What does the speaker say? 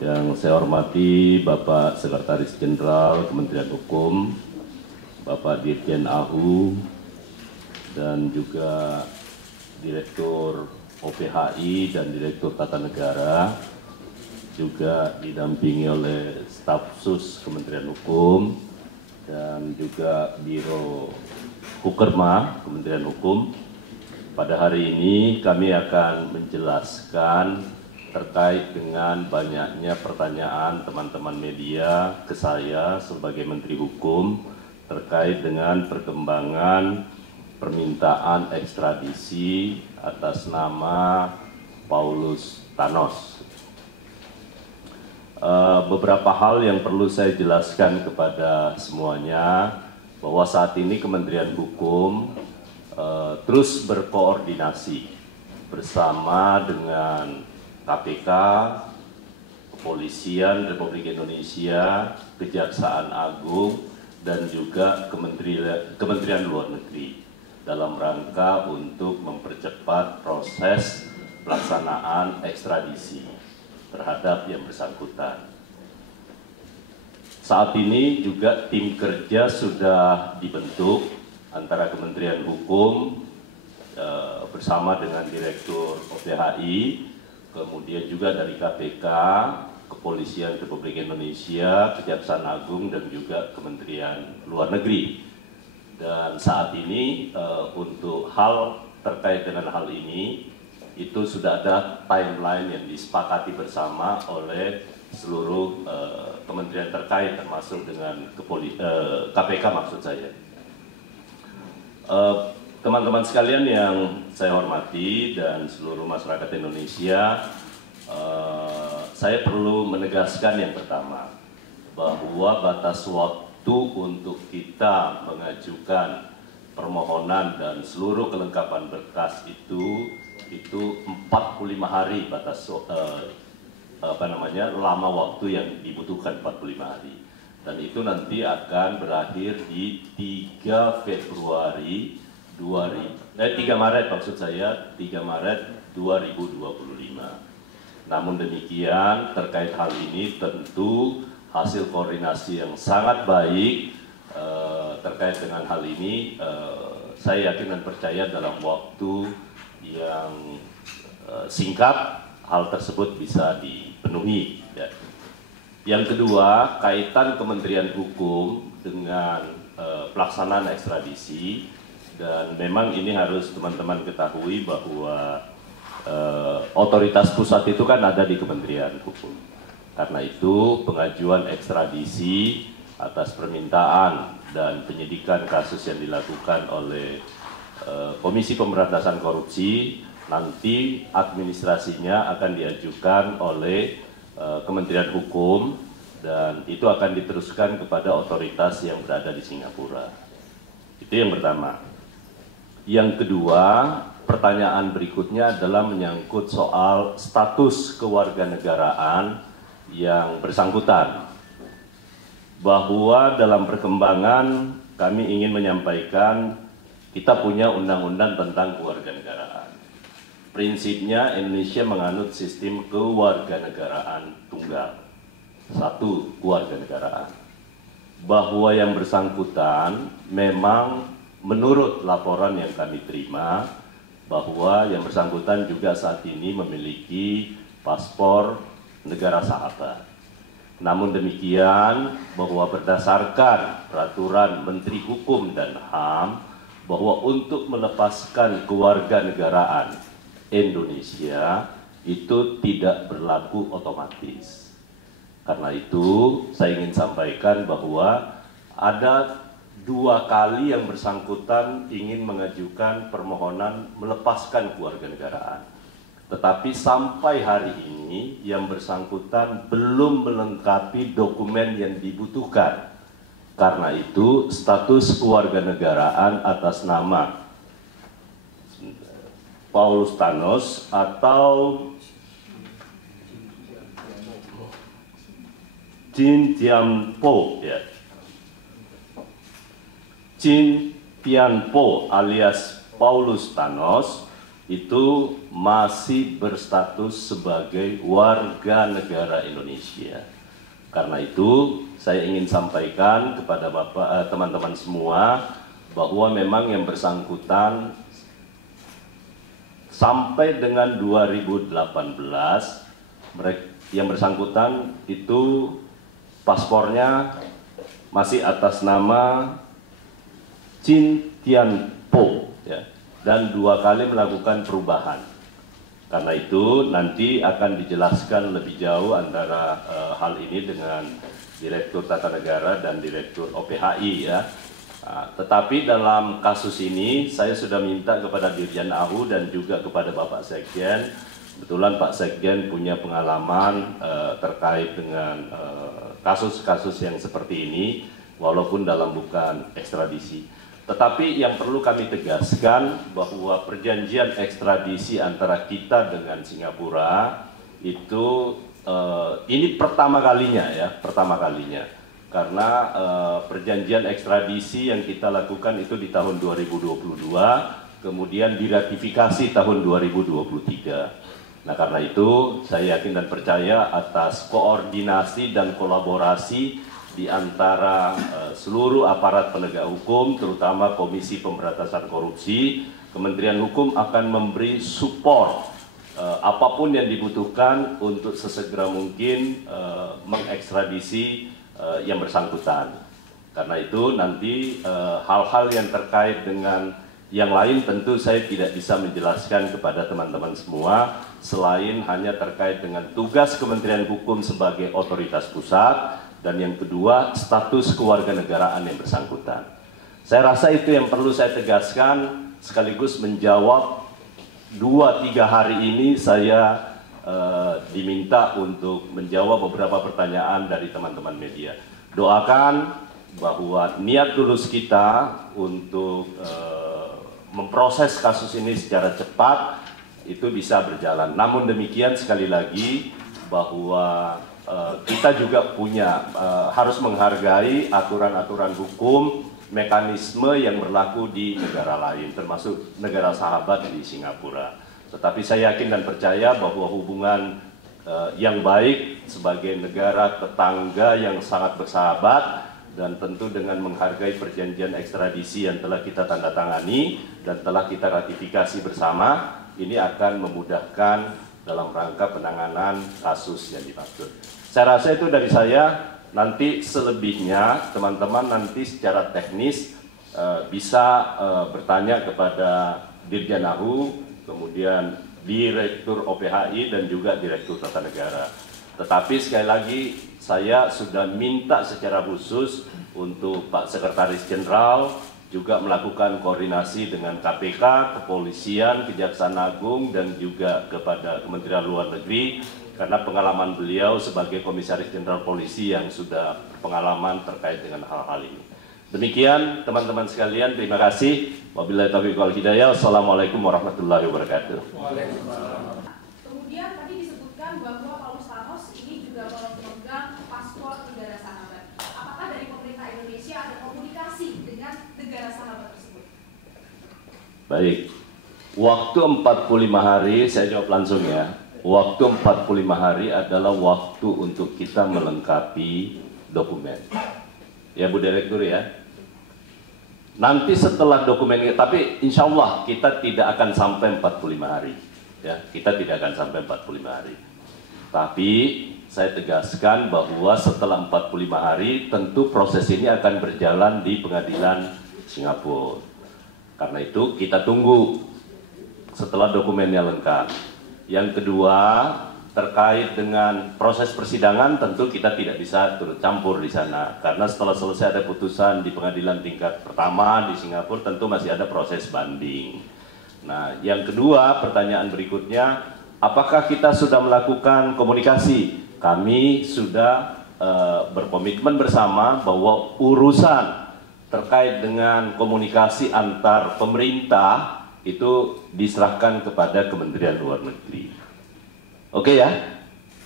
Yang saya hormati Bapak Sekretaris Jenderal Kementerian Hukum, Bapak Dirjen AHU, dan juga Direktur OPHI dan Direktur Tata Negara, juga didampingi oleh staf sus Kementerian Hukum dan juga Biro Hukerma Kementerian Hukum. Pada hari ini kami akan menjelaskan terkait dengan banyaknya pertanyaan teman-teman media ke saya sebagai Menteri Hukum terkait dengan perkembangan permintaan ekstradisi atas nama Paulus Thanos. Beberapa hal yang perlu saya jelaskan kepada semuanya, bahwa saat ini Kementerian Hukum terus berkoordinasi bersama dengan KPK, Kepolisian Republik Indonesia, Kejaksaan Agung, dan juga Kementerian Luar Negeri dalam rangka untuk mempercepat proses pelaksanaan ekstradisi terhadap yang bersangkutan. Saat ini juga tim kerja sudah dibentuk antara Kementerian Hukum bersama dengan Direktur OPHI, kemudian juga dari KPK, Kepolisian Republik Indonesia, Kejaksaan Agung, dan juga Kementerian Luar Negeri. Dan saat ini untuk hal terkait dengan hal ini, itu sudah ada timeline yang disepakati bersama oleh seluruh kementerian terkait, termasuk dengan KPK maksud saya. Teman-teman sekalian yang saya hormati dan seluruh masyarakat Indonesia, saya perlu menegaskan yang pertama, bahwa batas waktu untuk kita mengajukan permohonan dan seluruh kelengkapan berkas itu 45 hari batas lama waktu yang dibutuhkan 45 hari. Dan itu nanti akan berakhir di 3 Maret maksud saya, 3 Maret 2025. Namun demikian, terkait hal ini tentu hasil koordinasi yang sangat baik terkait dengan hal ini, saya yakin dan percaya dalam waktu yang singkat hal tersebut bisa dipenuhi. Yang kedua, kaitan Kementerian Hukum dengan pelaksanaan ekstradisi. Dan memang ini harus teman-teman ketahui bahwa otoritas pusat itu kan ada di Kementerian Hukum. Karena itu pengajuan ekstradisi atas permintaan dan penyidikan kasus yang dilakukan oleh Komisi Pemberantasan Korupsi, nanti administrasinya akan diajukan oleh Kementerian Hukum dan itu akan diteruskan kepada otoritas yang berada di Singapura. Itu yang pertama. Yang kedua, pertanyaan berikutnya adalah menyangkut soal status kewarganegaraan yang bersangkutan. Bahwa dalam perkembangan kami ingin menyampaikan kita punya undang-undang tentang kewarganegaraan. Prinsipnya Indonesia menganut sistem kewarganegaraan tunggal. Satu, kewarganegaraan. Bahwa yang bersangkutan memang menurut laporan yang kami terima, bahwa yang bersangkutan juga saat ini memiliki paspor negara sahabat. Namun demikian, bahwa berdasarkan peraturan Menteri Hukum dan HAM, bahwa untuk melepaskan kewarganegaraan Indonesia itu tidak berlaku otomatis. Karena itu, saya ingin sampaikan bahwa ada 2 kali yang bersangkutan ingin mengajukan permohonan melepaskan kewarganegaraan. Tetapi sampai hari ini yang bersangkutan belum melengkapi dokumen yang dibutuhkan. Karena itu status kewarganegaraan atas nama Paulus Thanos atau Jin Tianpo, ya. Jin Tianpo alias Paulus Thanos itu masih berstatus sebagai warga negara Indonesia. Karena itu saya ingin sampaikan kepada Bapak, teman-teman semua bahwa memang yang bersangkutan sampai dengan 2018 yang bersangkutan itu paspornya masih atas nama Chin Tian Po, ya, dan 2 kali melakukan perubahan. Karena itu nanti akan dijelaskan lebih jauh antara hal ini dengan Direktur Tata Negara dan Direktur OPHI, ya. Nah, tetapi dalam kasus ini saya sudah minta kepada Dirjen AU dan juga kepada Bapak Sekjen. Kebetulan Pak Sekjen punya pengalaman terkait dengan kasus-kasus yang seperti ini, walaupun dalam bukan ekstradisi. Tetapi yang perlu kami tegaskan bahwa perjanjian ekstradisi antara kita dengan Singapura itu ini pertama kalinya, ya, pertama kalinya. Karena perjanjian ekstradisi yang kita lakukan itu di tahun 2022, kemudian diratifikasi tahun 2023. Nah, karena itu saya yakin dan percaya atas koordinasi dan kolaborasi di antara seluruh aparat penegak hukum, terutama Komisi Pemberantasan Korupsi, Kementerian Hukum akan memberi support apapun yang dibutuhkan untuk sesegera mungkin mengekstradisi yang bersangkutan. Karena itu nanti hal-hal yang terkait dengan yang lain tentu saya tidak bisa menjelaskan kepada teman-teman semua selain hanya terkait dengan tugas Kementerian Hukum sebagai otoritas pusat, dan yang kedua status kewarganegaraan yang bersangkutan. Saya rasa itu yang perlu saya tegaskan, sekaligus menjawab 2-3 hari ini saya diminta untuk menjawab beberapa pertanyaan dari teman-teman media. Doakan bahwa niat tulus kita untuk memproses kasus ini secara cepat itu bisa berjalan. Namun demikian sekali lagi bahwa kita juga punya harus menghargai aturan-aturan hukum, mekanisme yang berlaku di negara lain, termasuk negara sahabat di Singapura. Tetapi saya yakin dan percaya bahwa hubungan yang baik sebagai negara tetangga yang sangat bersahabat dan tentu dengan menghargai perjanjian ekstradisi yang telah kita tanda tangani dan telah kita ratifikasi bersama, ini akan memudahkan dalam rangka penanganan kasus yang dimaksud. Saya rasa itu dari saya. Nanti selebihnya teman-teman nanti secara teknis bisa bertanya kepada Dirjen AU, kemudian Direktur OPHI dan juga Direktur Tata Negara. Tetapi sekali lagi saya sudah minta secara khusus untuk Pak Sekretaris Jenderal juga melakukan koordinasi dengan KPK, Kepolisian, Kejaksaan Agung, dan juga kepada Kementerian Luar Negeri, karena pengalaman beliau sebagai Komisaris Jenderal Polisi yang sudah pengalaman terkait dengan hal-hal ini. Demikian teman-teman sekalian, terima kasih. Wabillahi taufiq wal hidayah. Wassalamualaikum warahmatullahi wabarakatuh. Kemudian tadi disebutkan bahwa Paulus Thanos ini juga memegang paspor negara sahabat. Apakah dari pemerintah Indonesia ada komunikasi dengan negara sahabat tersebut? Baik, waktu 45 hari, saya jawab langsung ya. Waktu 45 hari adalah waktu untuk kita melengkapi dokumen. Ya Bu Direktur ya. Nanti setelah dokumen ini, tapi insya Allah kita tidak akan sampai 45 hari. Ya, kita tidak akan sampai 45 hari. Tapi saya tegaskan bahwa setelah 45 hari tentu proses ini akan berjalan di pengadilan Singapura. Karena itu kita tunggu setelah dokumennya lengkap. Yang kedua, terkait dengan proses persidangan tentu kita tidak bisa turut campur di sana. Karena setelah selesai ada putusan di pengadilan tingkat pertama di Singapura tentu masih ada proses banding. Nah, yang kedua pertanyaan berikutnya, apakah kita sudah melakukan komunikasi? Kami sudah berkomitmen bersama bahwa urusan terkait dengan komunikasi antar pemerintah itu diserahkan kepada Kementerian Luar Negeri. Oke ya?